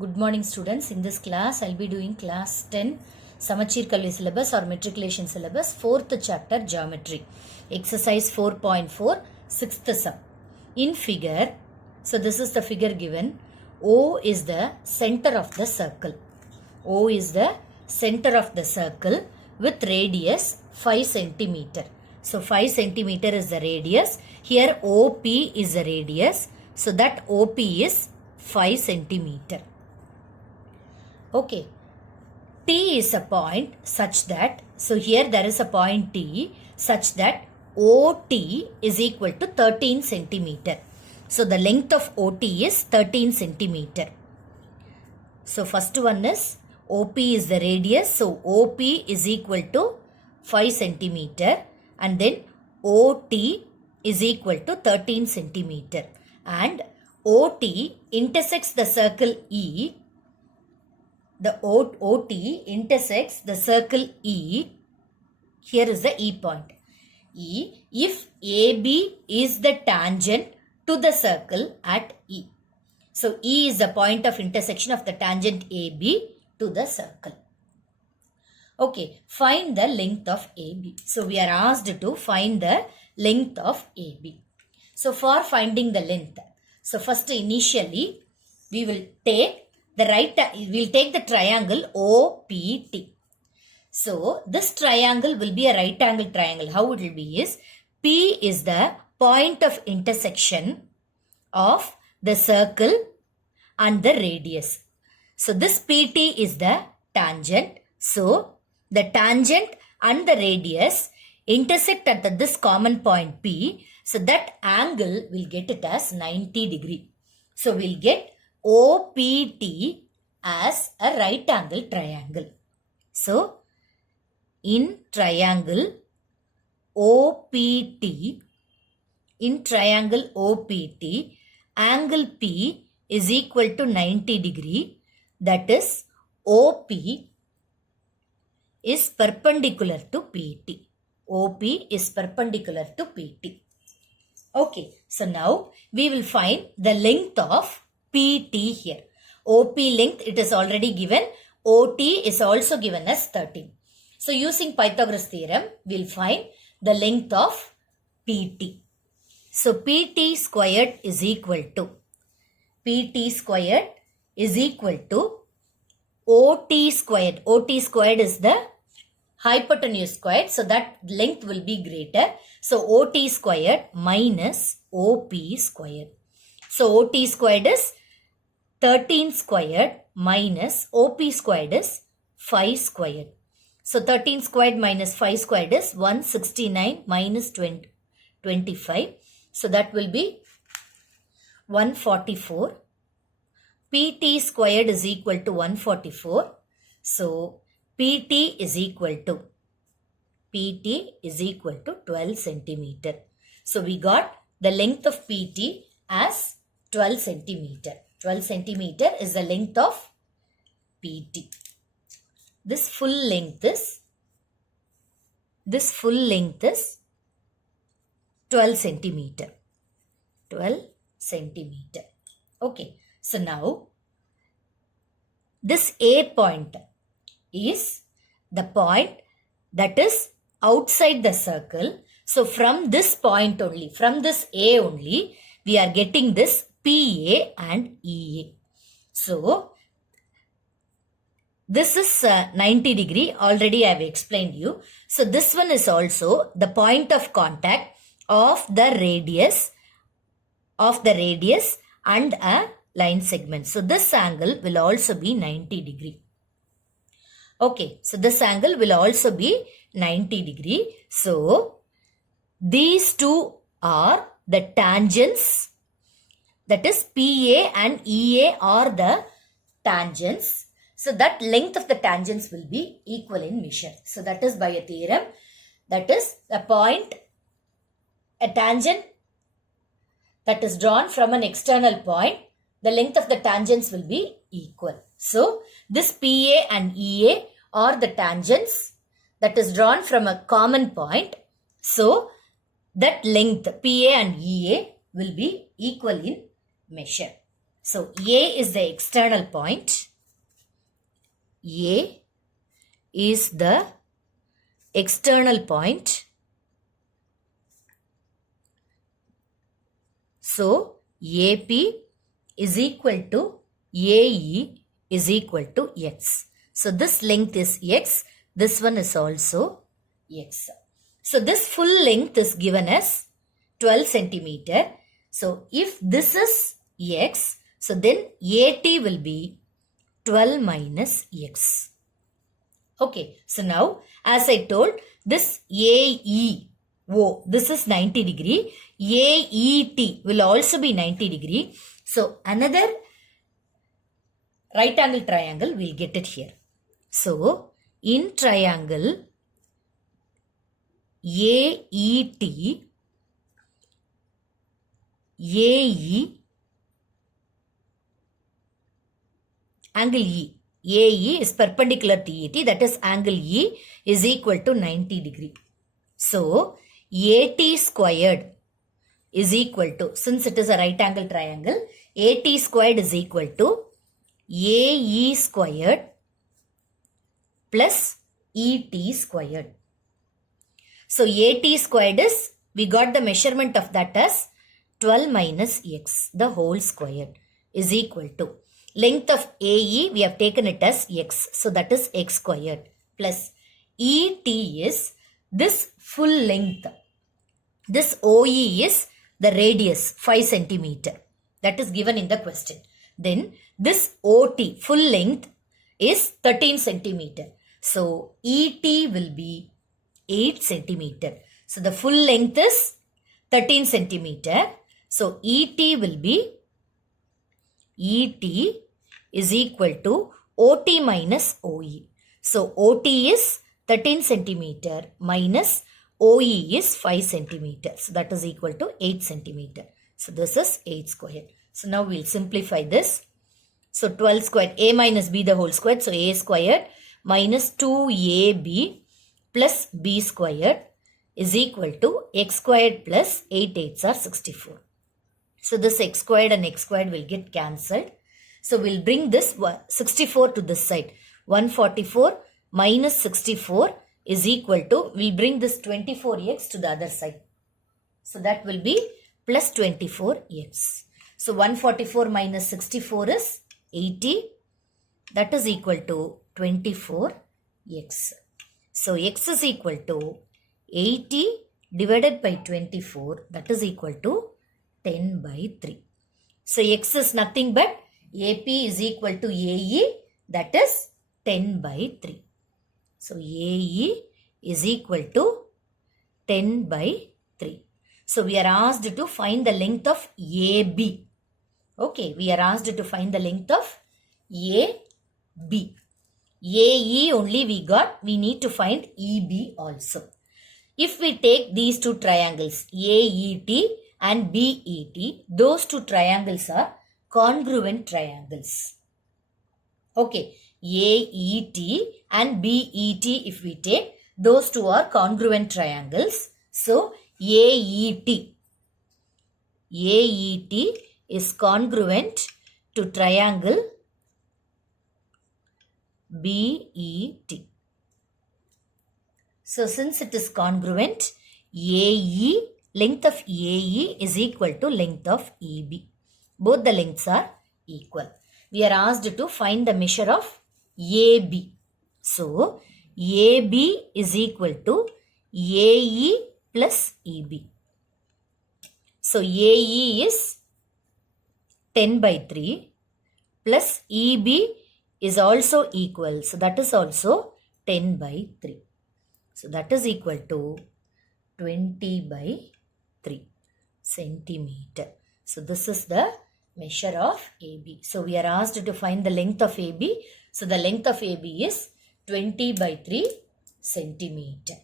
Good morning students. In this class, I'll be doing class 10 Samachir Kalvi syllabus or matriculation syllabus 4th chapter geometry. Exercise 4.4 6th sum. In figure, so this is the figure given. O is the center of the circle. O is the center of the circle with radius 5 centimeter. So 5 centimeter is the radius. Here OP is the radius. So that OP is 5 centimeter. Okay, T is a point such that, so here there is a point T such that OT is equal to 13 centimeter. So the length of OT is 13 centimeter. So first one is OP is the radius. So OP is equal to 5 centimeter and then OT is equal to 13 centimeter. And OT intersects the circle E. The OT intersects the circle E. Here is the E point. E, if AB is the tangent to the circle at E. So E is the point of intersection of the tangent AB to the circle. Okay, find the length of AB. So we are asked to find the length of AB. So for finding the length, so first initially we will take the triangle OPT. So this triangle will be a right angle triangle. How it will be is P is the point of intersection of the circle and the radius. So this PT is the tangent. So the tangent and the radius intersect at this common point P. So that angle will get it as 90 degree. So we'll get OPT as a right angle triangle. So in triangle OPT, angle P is equal to 90 degree. That is OP is perpendicular to PT. OP is perpendicular to PT. Okay, so now we will find the length of PT here. OP length it is already given. OT is also given as 13. So using Pythagoras theorem, we will find the length of PT. So PT squared is equal to OT squared. OT squared is the hypotenuse squared. So that length will be greater. So OT squared minus OP squared. So OT squared is 13 squared minus OP squared is 5 squared. So 13 squared minus 5 squared is 169 minus 25. So that will be 144. PT squared is equal to 144. So PT is equal to 12 centimeter. So we got the length of PT as 12 centimeter. 12 centimeter is the length of PT. This full length is 12 centimeter. 12 centimeter. Okay. So now this A point is the point that is outside the circle. So from this point only, from this A only, we are getting this PA and EA. So this is 90 degree. Already I have explained you. So this one is also the point of contact of the radius and a line segment. So this angle will also be 90 degree. Okay, so this angle will also be 90 degree. So these two are the tangents. That is PA and EA are the tangents. So that length of the tangents will be equal in measure. So that is by a theorem. That is a point, a tangent that is drawn from an external point. The length of the tangents will be equal. So this PA and EA are the tangents that is drawn from a common point. So that length PA and EA will be equal in measure. So A is the external point. A is the external point. So AP is equal to AE is equal to X. So this length is X. This one is also X. So this full length is given as 12 centimeter. So if this is X, so then AT will be 12 minus X. Okay, so now as I told, this AEO, this is 90 degree. AET will also be 90 degree. So another right angle triangle, we'll get it here. So in triangle AET, AE, angle E. AE is perpendicular to ET, that is angle E is equal to 90 degree. So AT squared is equal to, since it is a right angle triangle, AT squared is equal to AE squared plus ET squared. So AT squared is, we got the measurement of that as 12 minus X, the whole squared, is equal to length of AE, we have taken it as X. So that is X squared plus ET is this full length. This OE is the radius 5 centimeter. That is given in the question. Then this OT full length is 13 centimeter. So ET will be 8 centimeter. So the full length is 13 centimeter. So ET will be, ET is equal to OT minus OE. So OT is 13 centimeter minus OE is 5 centimeter. So that is equal to 8 centimeter. So this is 8 squared. So now we'll simplify this. So 12 squared, A minus B the whole squared. So A squared minus 2AB plus B squared is equal to X squared plus 8 8s are 64. So this X squared and X squared will get cancelled. So we'll bring this 64 to this side. 144 minus 64 is equal to, we'll bring this 24x to the other side. So that will be plus 24x. So 144 minus 64 is 80. That is equal to 24x. So x is equal to 80 divided by 24. That is equal to 10 by 3. So x is nothing but AP is equal to AE, that is 10 by 3. So AE is equal to 10 by 3. So we are asked to find the length of AB. Okay, we are asked to find the length of AB. AE only we got, we need to find EB also. If we take these two triangles AET and BET, those two triangles are congruent triangles. Okay, AET and BET if we take, those two are congruent triangles. So AET is congruent to triangle BET. So since it is congruent, AE, length of AE is equal to length of EB. Both the lengths are equal. We are asked to find the measure of AB. So AB is equal to AE plus EB. So AE is 10 by 3 plus EB is also equal. So that is also 10 by 3. So that is equal to 20 by 3 centimeter. So this is the measure of AB. So we are asked to find the length of AB. So the length of AB is 20 by 3 centimeter.